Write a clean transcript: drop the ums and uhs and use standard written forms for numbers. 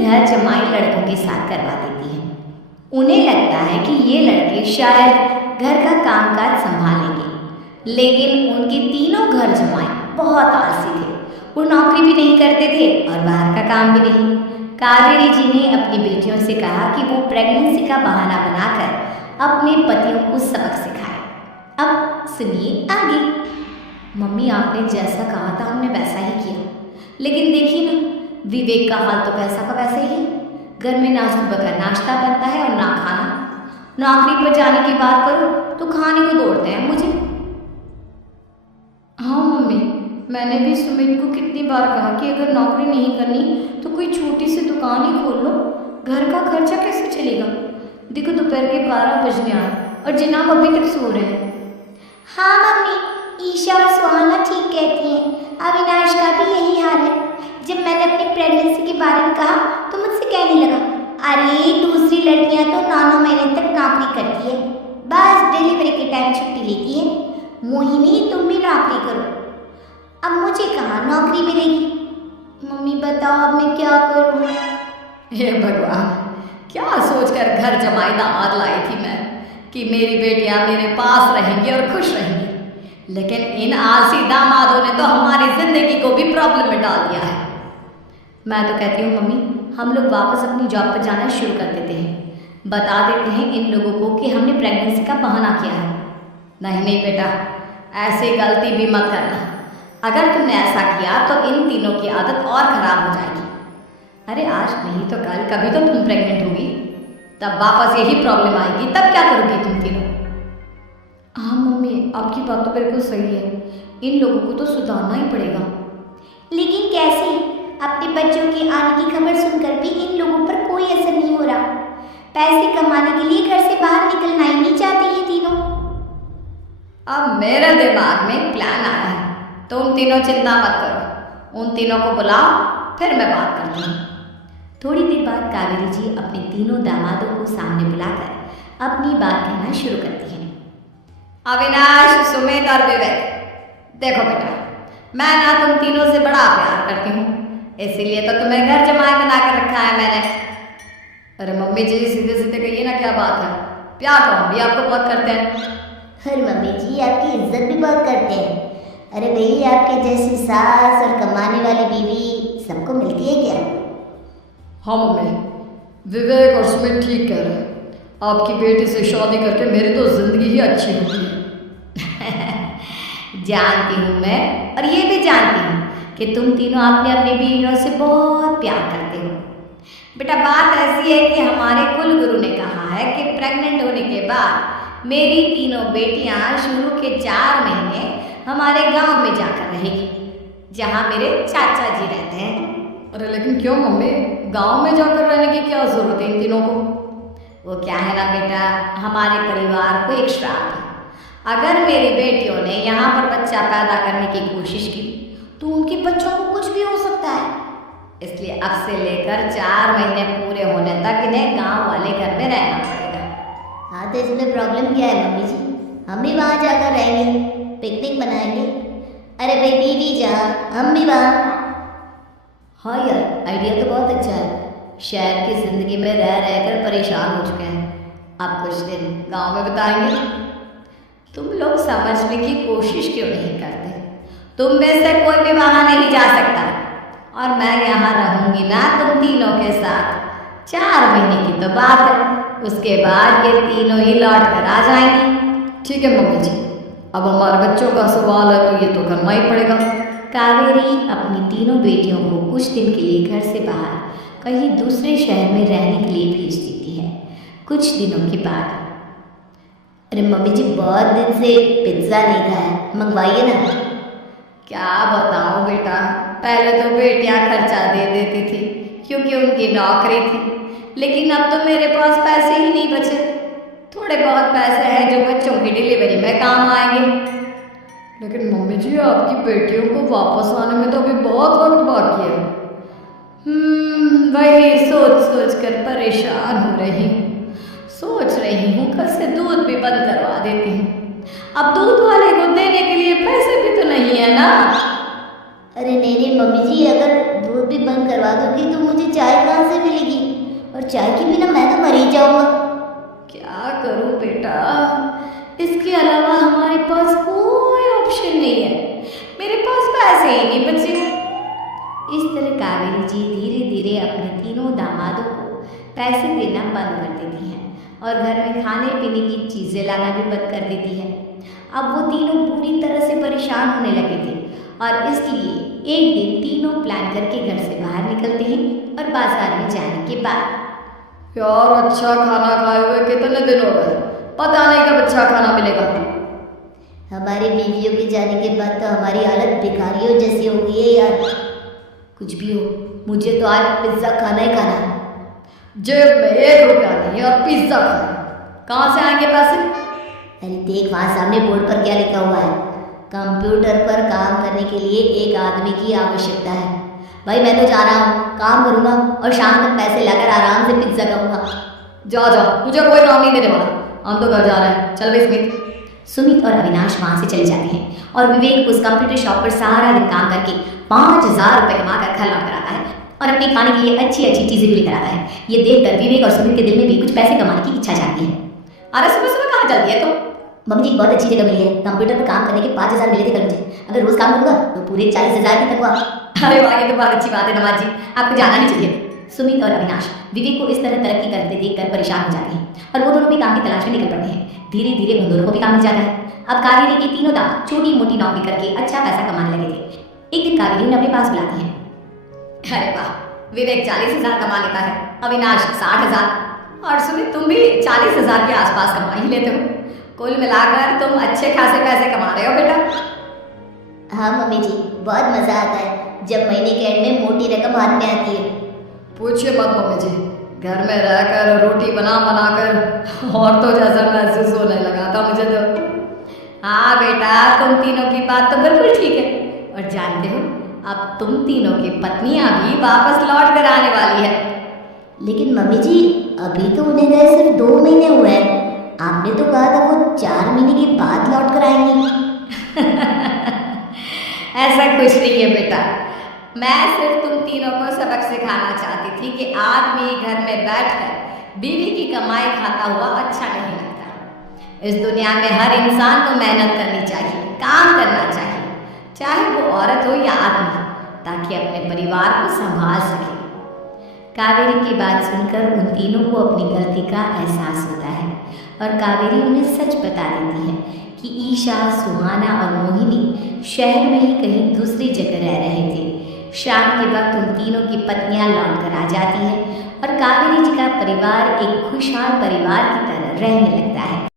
घर जमाई लड़कों के साथ करवा देती है। उन्हें लगता है कि ये लड़के शायद घर का कामकाज संभालेंगे, लेकिन उनके तीनों घर जमाई बहुत आलसी थे। वो नौकरी भी नहीं करते थे और बाहर का काम भी नहीं। कावेरी जी ने अपनी बेटियों से कहा कि वो प्रेगनेंसी का बहाना बनाकर अपने पतियों को सबक सिखाए। अब सुनिए आगे। मम्मी, आपने जैसा कहा था हमने वैसा ही किया, लेकिन देखिए ना, विवेक का हाल तो वैसा का वैसा ही है। घर में ना सुबह का नाश्ता बनता है और ना खाना। नौकरी पर जाने की बात करो तो खाने को दौड़ते हैं मुझे। हाँ मम्मी, मैंने भी सुमित को कितनी बार कहा कि अगर नौकरी नहीं करनी तो कोई छोटी सी दुकान ही खोल लो, घर का खर्चा कैसे चलेगा। देखो दोपहर के 12 बजने आए और जनाब अभी तक सो रहे हैं। हाँ मम्मी, ईशा और सुहाना ठीक कहती हैं। अविनाश का भी यही हाल है। जब मैंने अपनी प्रेगनेंसी के बारे में कहा तो मुझसे कहने लगा, अरे दूसरी लड़कियां तो 9 महीने तक नौकरी करती है, बस डिलीवरी के टाइम छुट्टी लेती है। मोहिनी, तुम भी नौकरी करो। अब मुझे कहाँ नौकरी मिलेगी। मम्मी बताओ अब मैं क्या करूँ। हे भगवान, क्या सोचकर घर जमाई दामाद लाई थी मैं कि मेरी बेटियां मेरे पास रहेंगी और खुश रहेंगी, लेकिन इन आलसी दामादों ने तो हमारी जिंदगी को भी प्रॉब्लम में डाल दिया है। मैं तो कहती हूँ मम्मी, हम लोग वापस अपनी जॉब पर जाना शुरू कर देते हैं। बता देते हैं इन लोगों को कि हमने प्रेगनेंसी का बहाना किया है। नहीं नहीं बेटा, ऐसी गलती भी मत करना। अगर तुमने ऐसा किया तो इन तीनों की आदत और खराब हो जाएगी। अरे आज नहीं तो कल कभी तो तुम प्रेग्नेंट होगी, तब वापस यही प्रॉब्लम आएगी, तब क्या करोगी तुम तीनों। हाँ मम्मी, आपकी बात तो बिल्कुल सही है। इन लोगों को तो सुधारना ही पड़ेगा। लेकिन कैसे? अपने बच्चों के आने की खबर सुनकर भी इन लोगों पर कोई असर नहीं हो रहा। पैसे कमाने के लिए घर से बाहर निकलना ही नहीं चाहते ये तीनों। अब मेरे दिमाग में प्लान आया है, तुम तीनों चिंता मत करो। उन तीनों को बुलाओ, फिर मैं बात करती हूँ। थोड़ी देर बाद कावेरी जी अपने तीनों दामादों को सामने बुलाकर अपनी बात कहना शुरू करती हैं। अविनाश, सुमित और विवेक, देखो बेटा, मैं ना तुम तीनों से बड़ा प्यार करती हूँ, इसीलिए तो तुम्हें घर जमाई बना कर रखा है मैंने। अरे मम्मी जी, सीधे सीधे कहिए ना, क्या बात है। प्यार तो हम भी आपको बहुत करते हैं। अरे मम्मी जी, आपकी इज्जत भी बहुत करते हैं। अरे भाई, आपके जैसी सास और कमाने वाली बीवी सबको मिलती है क्या? हाँ मम्मी, विवेक और सुमित ठीक कह रहे हैं। आपकी बेटी से शादी करके मेरी तो जिंदगी ही अच्छी होगी है। जानती हूँ मैं, और ये भी जानती हूँ कि तुम तीनों अपने अपनी बीवियों से बहुत प्यार करते हो। बेटा, बात ऐसी है कि हमारे कुल गुरु ने कहा है कि प्रेग्नेंट होने के बाद मेरी तीनों बेटियां शुरू के 4 महीने हमारे गांव में जाकर रहेगी, जहां मेरे चाचा जी रहते हैं। अरे लेकिन क्यों मम्मी, गांव में जाकर रहने की क्या जरूरत है इन तीनों को। वो क्या है ना बेटा, हमारे परिवार को एक श्राप है। अगर मेरी बेटियों ने यहाँ पर बच्चा पैदा करने की कोशिश की तो उनके बच्चों को कुछ भी हो सकता है। इसलिए अब से लेकर 4 महीने पूरे होने तक इन्हें गांव वाले घर में रहना पड़ेगा। हाँ, तो इसमें प्रॉब्लम क्या है मम्मी जी? हम भी वहाँ जाकर रहेंगे, पिकनिक मनाएंगे। अरे भाई बीवी जहाँ, हम भी वहाँ। हाँ यार, आइडिया तो बहुत अच्छा है। शहर की ज़िंदगी में रह रहकर परेशान हो चुके हैं, अब कुछ दिन गांव में बिताएंगे। तुम लोग समझने की कोशिश क्यों नहीं करते? तुम में से कोई भी वहाँ नहीं जा सकता, और मैं यहाँ रहूँगी ना तुम तीनों के साथ। 4 महीने की तो बात है, उसके बाद ये तीनों ही लौट कर आ जाएंगी। ठीक है मम्मी जी, अब हमारे बच्चों का सवाल है तो ये तो करना ही पड़ेगा। कावेरी अपनी तीनों बेटियों को कुछ दिन के लिए घर से बाहर कहीं दूसरे शहर में रहने के लिए भेज देती है। कुछ दिनों के बाद, अरे मम्मी जी, बहुत दिन से पिज्ज़ा नहीं खाया, मंगवाइए ना। क्या बताऊँ बेटा, पहले तो बेटियाँ खर्चा दे देती थी क्योंकि उनकी नौकरी थी, लेकिन अब तो मेरे पास पैसे ही नहीं बचे। थोड़े बहुत पैसे हैं जो बच्चों की डिलीवरी में काम आएंगे। लेकिन मम्मी जी, आपकी बेटियों को वापस आने में तो अभी बहुत वक्त बाकी है। वही सोच सोच कर परेशान हो रही हूँ। सोच रही हूँ कल से दूध भी बंद करवा देती हूँ। अब दूध वाले को देने के लिए पैसे भी तो नहीं है ना। अरे नहीं नहीं मम्मी जी, अगर दूध भी बंद करवा दोगी तो मुझे चाय कहाँ से मिलेगी? चाय के बिना मैं तो मर ही जाऊंगा। क्या करूं बेटा, इसके अलावा हमारे पास कोई ऑप्शन नहीं है। मेरे पास पैसे ही नहीं बचे। इस तरह कावेरी जी धीरे धीरे अपने तीनों दामादों को पैसे देना बंद कर देती हैं और घर में खाने पीने की चीज़ें लाना भी बंद कर देती है। अब वो तीनों पूरी तरह से परेशान होने लगे थे और इसलिए एक दिन तीनों प्लान करके घर से बाहर निकलते हैं और बाजार में जाने के बाद यार अच्छा खाना खाए हुए कितने दिन हो गए, पता नहीं कब अच्छा खाना मिलेगा। हमारी बीवियों के जाने के बाद तो हमारी हालत भिखारियों जैसी हो गई है यार। कुछ भी हो, मुझे तो आज पिज्ज़ा खाना ही खाना है। जेब में 1 रुपया नहीं और पिज्जा खाना, कहाँ से आएंगे पैसे? अरे देख वहाँ सामने बोर्ड पर क्या लिखा हुआ है, कंप्यूटर पर काम करने के लिए एक आदमी की आवश्यकता है। भाई मैं तो जा रहा हूँ, काम करूँगा और शाम तक पैसे लाकर आराम से पिज्ज़ा खाऊंगा। जा जा, तुझे कोई काम नहीं देने वाला, हम तो घर जा रहे हैं। चल बे स्मित। सुमित और अविनाश वहाँ से चले जाते हैं और विवेक उस कंप्यूटर शॉप पर सारा दिन काम करके 5,000 रुपये कमा कर घर लौट कर आता है और अपने खाने के लिए अच्छी अच्छी चीज़ें भी लेकर आता है। ये देखकर विवेक और सुमित के दिल में भी कुछ पैसे कमाने की इच्छा जाती है। अरे सुबह सुबह कहाँ चल दिया तो? मम्मी जी बहुत अच्छी जगह मिली है, कंप्यूटर पर काम करने के 5,000 मिले थे कल मुझे। अगर रोज काम करूँगा तो पूरे 40,000 की तनख्वाह। अरे वाह, ये तो बहुत अच्छी बात है दामाद जी, आपको जाना नहीं चाहिए। सुमित और अविनाश विवेक को इस तरह तरक्की करते देखकर परेशान हो जाते हैं और वो दोनों भी काम की तलाश में निकल पड़ते हैं। धीरे धीरे उन दोनों को भी काम मिल जाता है। अब कावेरी के तीनों दामाद छोटी मोटी नौकरी करके अच्छा पैसा कमाने लगे थे। एक दिन कावेरी उन्हें अपने पास बुलाती है। अरे वाह, विवेक 40,000 कमा लेता है, अविनाश 60,000 और सुमित तुम भी 40,000 के आसपास कमा ही लेते हो। कुल मिलाकर तुम अच्छे खासे पैसे कमा रहे हो बेटा। हाँ मम्मी जी, बहुत मज़ा आता है जब महीने के एंड में मोटी रकम हाथ में आती है। पूछिए मत मम्मी जी, घर में रहकर रोटी बना बनाकर औरतों जैसा महसूस होने लगा था मुझे तो। हाँ बेटा, तुम तीनों की बात तो बिल्कुल ठीक है। और जानते हो, अब तुम तीनों की पत्नियां भी वापस लौट कर आने वाली है। लेकिन मम्मी जी अभी तो उन्हें गए सिर्फ 2 महीने हुए हैं, आपने तो कहा था वो 4 महीने के बाद लौट कर आएंगी। ऐसा कुछ नहीं है बेटा, मैं सिर्फ तुम तीनों को सबक सिखाना चाहती थी कि आदमी घर में बैठकर बीवी की कमाई खाता हुआ अच्छा नहीं लगता। इस दुनिया में हर इंसान को मेहनत करनी चाहिए, काम करना चाहिए, चाहे वो औरत हो या आदमी, ताकि अपने परिवार को संभाल सके। कावेरी की बात सुनकर उन तीनों को अपनी गलती का एहसास होता है और कावेरी उन्हें सच बता देती है कि ईशा, सुहाना और मोहिनी शहर में ही कहीं दूसरी जगह रह रहे थे। शाम के वक्त उन तीनों की पत्नियां लौट कर आ जाती हैं और कावेरी जी का परिवार एक खुशहाल परिवार की तरह रहने लगता है।